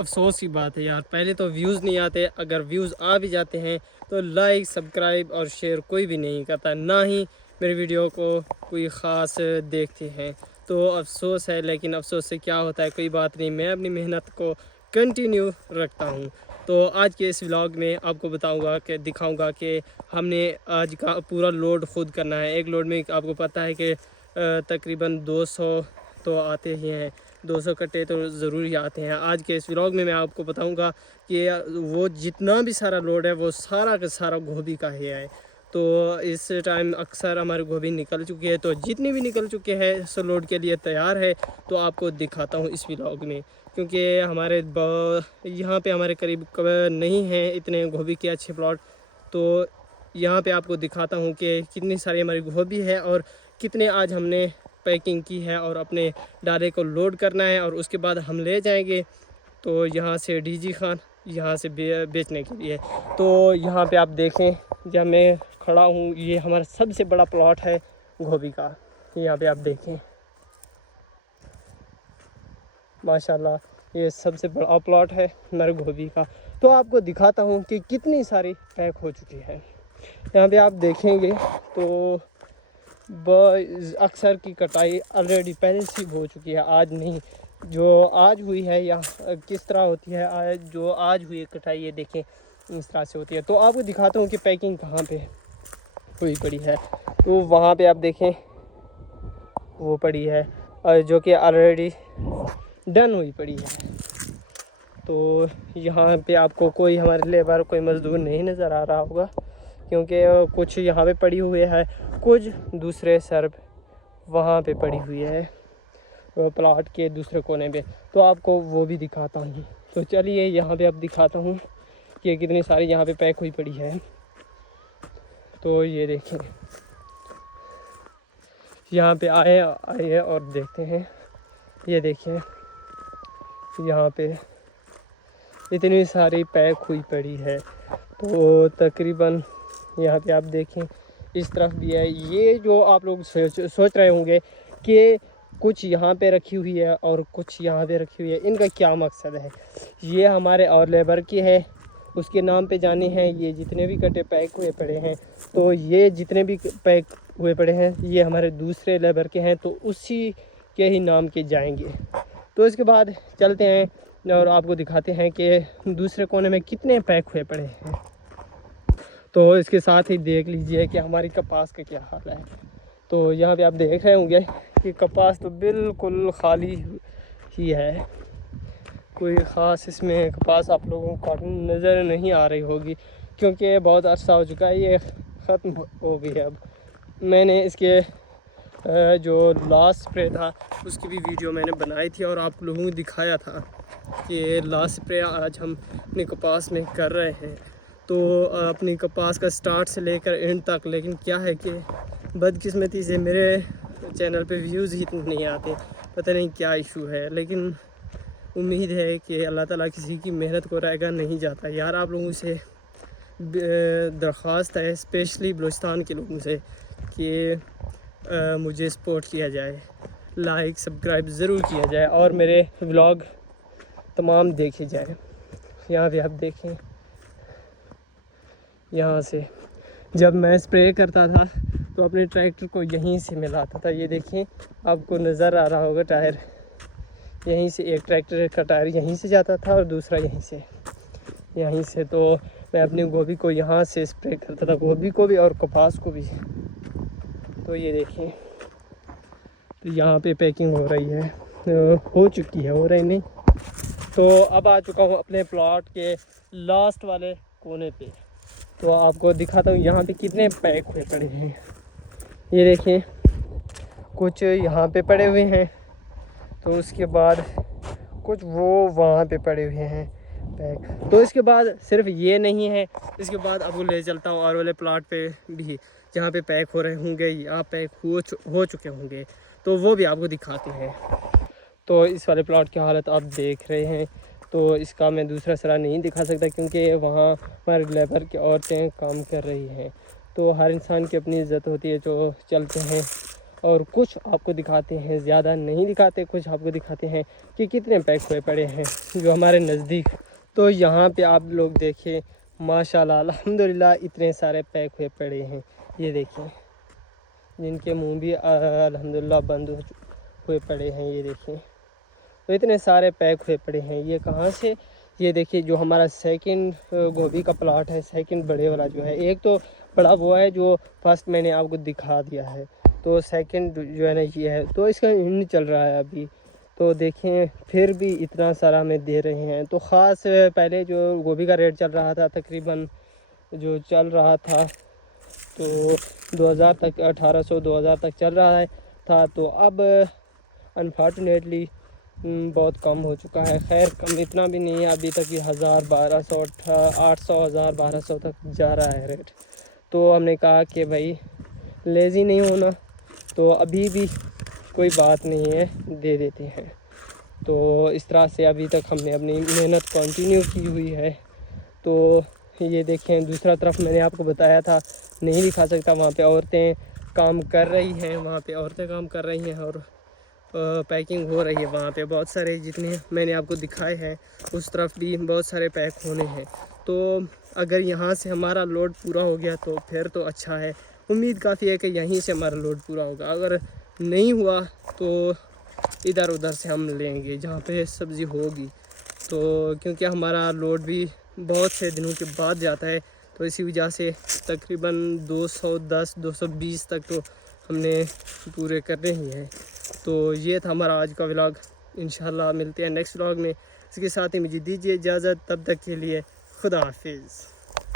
افسوس کی بات ہے یار، پہلے تو ویوز نہیں آتے، اگر ویوز آ بھی جاتے ہیں تو لائک سبسکرائب اور شیئر کوئی بھی نہیں کرتا، نہ ہی میری ویڈیو کو کوئی خاص دیکھتے ہیں، تو افسوس ہے۔ لیکن افسوس سے کیا ہوتا ہے، کوئی بات نہیں، میں اپنی محنت کو کنٹینیو رکھتا ہوں۔ تو آج کے اس ولاگ میں آپ کو بتاؤں گا کہ دکھاؤں گا کہ ہم نے آج کا پورا لوڈ خود کرنا ہے۔ ایک لوڈ میں آپ کو پتہ ہے کہ تقریباً 200 تو آتے ہی ہیں، 200 کٹے تو ضروری آتے ہیں۔ آج کے اس ولاگ میں آپ کو بتاؤں گا کہ وہ جتنا بھی سارا لوڈ ہے وہ سارا کا سارا گوبھی کا ہی ہے۔ تو اس ٹائم اکثر ہماری گوبھی نکل چکی ہے، تو جتنی بھی نکل چکے ہیں سو لوڈ کے لیے تیار ہے، تو آپ کو دکھاتا ہوں اس ولاگ میں، کیونکہ ہمارے یہاں پہ ہمارے قریب نہیں ہیں اتنے گوبھی کے اچھے پلاٹ، تو یہاں پہ آپ کو دکھاتا ہوں کہ کتنی ساری ہماری گوبھی ہے اور کتنے آج ہم نے پیکنگ کی ہے اور اپنے ڈالے کو لوڈ کرنا ہے، اور اس کے بعد ہم لے جائیں گے تو یہاں سے ڈی جی خان یہاں سے بیچنے کے لیے۔ تو یہاں پہ آپ دیکھیں جب میں کھڑا ہوں، یہ ہمارا سب سے بڑا پلاٹ ہے گوبھی کا، یہاں پہ آپ دیکھیں ماشاءاللہ یہ سب سے بڑا پلاٹ ہے ہمارے گوبھی کا۔ تو آپ کو دکھاتا ہوں کہ کتنی ساری پیک ہو چکی ہے۔ یہاں پہ آپ دیکھیں گے تو اکثر کی کٹائی آلریڈی پہلے سے ہو چکی ہے، آج نہیں، جو آج ہوئی ہے یا کس طرح ہوتی ہے، جو آج ہوئی ہے کٹائی، یہ دیکھیں اس طرح سے ہوتی ہے۔ تو آپ کو دکھاتا ہوں کہ پیکنگ کہاں پہ ہوئی پڑی ہے۔ تو وہاں پہ آپ دیکھیں وہ پڑی ہے جو کہ آلریڈی ڈن ہوئی پڑی ہے۔ تو یہاں پہ آپ کو کوئی ہمارے لیبر کوئی مزدور نہیں نظر آ رہا ہوگا، کیونکہ کچھ یہاں پہ پڑی ہوئی ہے، کچھ دوسرے سرب وہاں پہ پڑی ہوئی ہے پلاٹ کے دوسرے کونے پہ، تو آپ کو وہ بھی دکھاتا ہوں۔ تو چلیے یہاں پہ اب دکھاتا ہوں کہ کتنی ساری یہاں پہ پیک ہوئی پڑی ہے۔ تو یہ دیکھیں یہاں پہ آئے اور دیکھتے ہیں، یہ دیکھیں یہاں پہ اتنی ساری پیک ہوئی پڑی ہے۔ تو تقریباً یہاں پہ آپ دیکھیں اس طرف بھی ہے۔ یہ جو آپ لوگ سوچ رہے ہوں گے کہ کچھ یہاں پہ رکھی ہوئی ہے اور کچھ یہاں پہ رکھی ہوئی ہے، ان کا کیا مقصد ہے؟ یہ ہمارے اور لیبر کی ہے، اس کے نام پہ جانے ہیں۔ یہ جتنے بھی کٹے پیک ہوئے پڑے ہیں، تو یہ جتنے بھی پیک ہوئے پڑے ہیں یہ ہمارے دوسرے لیبر کے ہیں، تو اسی کے ہی نام کے جائیں گے۔ تو اس کے بعد چلتے ہیں اور آپ کو دکھاتے ہیں کہ دوسرے کونے میں کتنے پیک ہوئے پڑے ہیں۔ تو اس کے ساتھ ہی دیکھ لیجئے کہ ہماری کپاس کا کیا حال ہے۔ تو یہاں پہ آپ دیکھ رہے ہوں گے کہ کپاس تو بالکل خالی ہی ہے، کوئی خاص اس میں کپاس آپ لوگوں کو نظر نہیں آ رہی ہوگی، کیونکہ بہت عرصہ ہو چکا ہے، یہ ختم ہو گئی ہے۔ اب میں نے اس کے جو لاسٹ اسپرے تھا اس کی بھی ویڈیو میں نے بنائی تھی اور آپ لوگوں کو دکھایا تھا کہ لاسٹ اسپرے آج ہم اپنے کپاس میں کر رہے ہیں۔ تو اپنی کپاس کا سٹارٹ سے لے کر اینڈ تک، لیکن کیا ہے کہ بدقسمتی سے میرے چینل پہ ویوز ہی نہیں آتے، پتہ نہیں کیا ایشو ہے، لیکن امید ہے کہ اللہ تعالیٰ کسی کی محنت کو رائگاں نہیں جاتا یار۔ آپ لوگوں سے درخواست ہے، اسپیشلی بلوچستان کے لوگوں سے، کہ مجھے سپورٹ کیا جائے، لائک سبسکرائب ضرور کیا جائے اور میرے ولاگ تمام دیکھے جائے۔ یہاں پہ آپ دیکھیں، یہاں سے جب میں اسپرے کرتا تھا تو اپنے ٹریکٹر کو یہیں سے ملاتا تھا، یہ دیکھیں آپ کو نظر آ رہا ہوگا ٹائر، یہیں سے ایک ٹریکٹر کا ٹائر یہیں سے جاتا تھا اور دوسرا یہیں سے تو میں اپنی گوبھی کو یہاں سے اسپرے کرتا تھا، گوبھی کو بھی اور کپاس کو بھی۔ تو یہ دیکھیں تو یہاں پہ پیکنگ ہو رہی ہے، ہو چکی ہے، ہو رہی نہیں۔ تو اب آ چکا ہوں اپنے پلاٹ کے لاسٹ والے کونے پہ، تو آپ کو دکھاتا ہوں یہاں پہ کتنے پیک ہوئے پڑے ہیں۔ یہ دیکھیں کچھ یہاں پہ پڑے ہوئے ہیں، تو اس کے بعد کچھ وہ وہاں پہ پڑے ہوئے ہیں پیک۔ تو اس کے بعد صرف یہ نہیں ہے، اس کے بعد آپ کو لے چلتا ہوں اور والے پلاٹ پہ بھی جہاں پہ پیک ہو رہے ہوں گے یا پیک ہو چکے ہوں گے، تو وہ بھی آپ کو دکھاتے ہیں۔ تو اس والے پلاٹ کی حالت آپ دیکھ رہے ہیں، تو اس کا میں دوسرا سرا نہیں دکھا سکتا کیونکہ وہاں ہمارے لیبر کی عورتیں کام کر رہی ہیں۔ تو ہر انسان کی اپنی عزت ہوتی ہے، جو چلتے ہیں اور کچھ آپ کو دکھاتے ہیں، زیادہ نہیں دکھاتے، کچھ آپ کو دکھاتے ہیں کہ کتنے پیک ہوئے پڑے ہیں جو ہمارے نزدیک۔ تو یہاں پہ آپ لوگ دیکھیں ماشاءاللہ الحمدللہ اتنے سارے پیک ہوئے پڑے ہیں، یہ دیکھیں جن کے منہ بھی الحمدللہ بند ہوئے پڑے ہیں، یہ دیکھیں تو اتنے سارے پیک ہوئے پڑے ہیں۔ یہ کہاں سے؟ یہ دیکھیے جو ہمارا سیکنڈ گوبھی کا پلاٹ ہے، سیکنڈ بڑے والا جو ہے، ایک تو بڑا ہوا ہے جو فرسٹ میں نے آپ کو دکھا دیا ہے، تو سیکنڈ جو ہے نا یہ ہے، تو اس کا اینڈ چل رہا ہے ابھی۔ تو دیکھیں پھر بھی اتنا سارا ہمیں دے رہے ہیں۔ تو خاص پہلے جو گوبھی کا ریٹ چل رہا تھا تقریباً جو چل رہا تھا تو 2000 تک، 1800 2000 تک چل رہا تھا، تو اب انفارچونیٹلی بہت کم ہو چکا ہے۔ خیر کم اتنا بھی نہیں ہے ابھی تک، یہ 1000 1200 800 1000 1200 تک جا رہا ہے ریٹ۔ تو ہم نے کہا کہ بھائی لیزی نہیں ہونا، تو ابھی بھی کوئی بات نہیں ہے، دے دیتے ہیں۔ تو اس طرح سے ابھی تک ہم نے اپنی محنت کنٹینیو کی ہوئی ہے۔ تو یہ دیکھیں دوسرا طرف میں نے آپ کو بتایا تھا نہیں دکھا سکتا، وہاں پہ عورتیں کام کر رہی ہیں، وہاں پہ عورتیں کام کر رہی ہیں اور پیکنگ ہو رہی ہے وہاں پہ۔ بہت سارے جتنے میں نے آپ کو دکھائے ہیں اس طرف بھی بہت سارے پیک ہونے ہیں۔ تو اگر یہاں سے ہمارا لوڈ پورا ہو گیا تو پھر تو اچھا ہے، امید کافی ہے کہ یہیں سے ہمارا لوڈ پورا ہوگا۔ اگر نہیں ہوا تو ادھر ادھر سے ہم لیں گے جہاں پہ سبزی ہوگی، تو کیونکہ ہمارا لوڈ بھی بہت سے دنوں کے بعد جاتا ہے، تو اسی وجہ سے تقریباً 210 220 تک تو ہم نے پورے کرنے ہی ہیں۔ تو یہ تھا ہمارا آج کا ولاگ، انشاءاللہ ملتے ہیں نیکسٹ ولاگ میں۔ اس کے ساتھ ہی مجھے دیجیے اجازت، تب تک کے لیے خدا حافظ۔